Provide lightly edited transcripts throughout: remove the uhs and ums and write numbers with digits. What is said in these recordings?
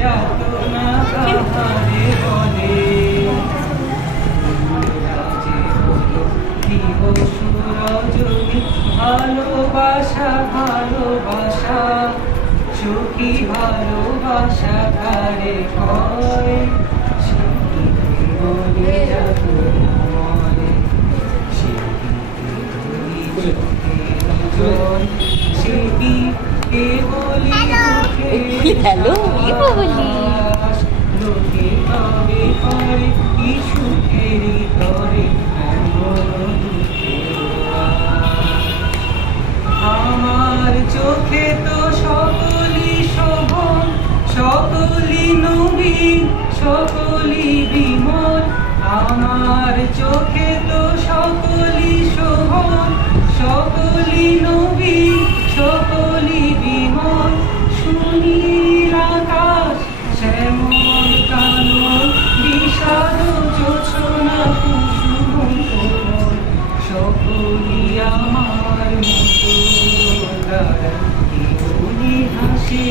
যাতনা কাহারে বলে দিবস রজনী ভালোবাসা ভালোবাসা সুখী ভালোবাসা কারে কয় বলে যাতনা মরে সেটি কে বলি হ্যালো কি বলি লোকে তবে করে কি সুখেরই তরে আমার চোখে তো সকলই শোভন সকলই নবীন সকলই বিমল আমার চোখে তো সকলই শোভন সকলই নবীন সকলই বিমল সুনীল আকাশ শ্যামল কানন বিষাদ জোছনা কুসুম কোমল সকলই আমার মতো কে বলি হাসি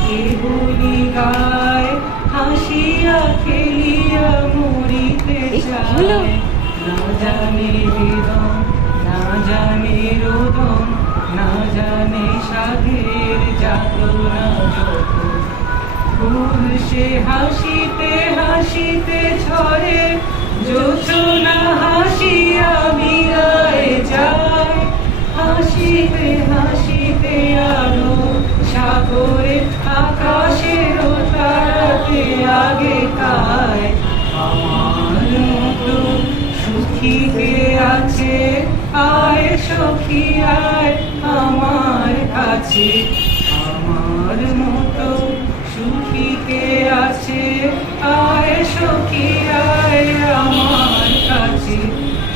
কে বলি গায় হাসিয়া খেলিয়া মরিতে চায় না জানে বেদন না জানে রোদন না জানে সাধের যাতনা যত ফুল সে হাসিতে হাসিতে ছড়ে জোছনা হাসিয়া মিলায় যায় হাসিতে হাসিতে আলো সাগরে আকাশের তারাতে আগে কায় আমার মতো সুখী কে আছে আয় সখী আয় আমার কাছে আমার মতো সুখী কে আছে আয় সখী আয় আমার কাছে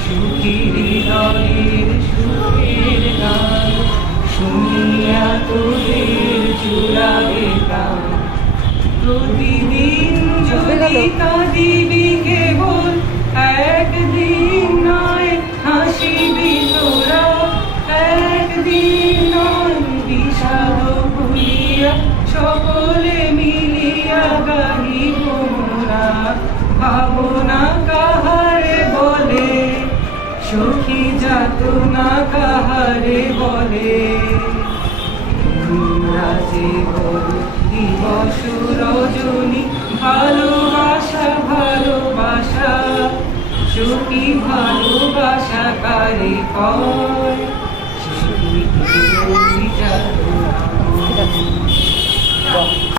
সুখী হৃদয়ের সুখের গান শুনিয়া তোদের চূড়াবে গান প্রতিদিন যদি কাঁদিবি কেবল একদিন নয় হাসিবি তোরা একদিন নয় বিষাদ ভুলিয়া সকলে মিলিয়া গাহিব মোরা ভাবনা কাহারে বলে সখী যাতনা কাহারে বলে রাজে বল দিবস রজনী ভালোবাসা ভালোবাসা সুখী ভালোবাসা কারে কয়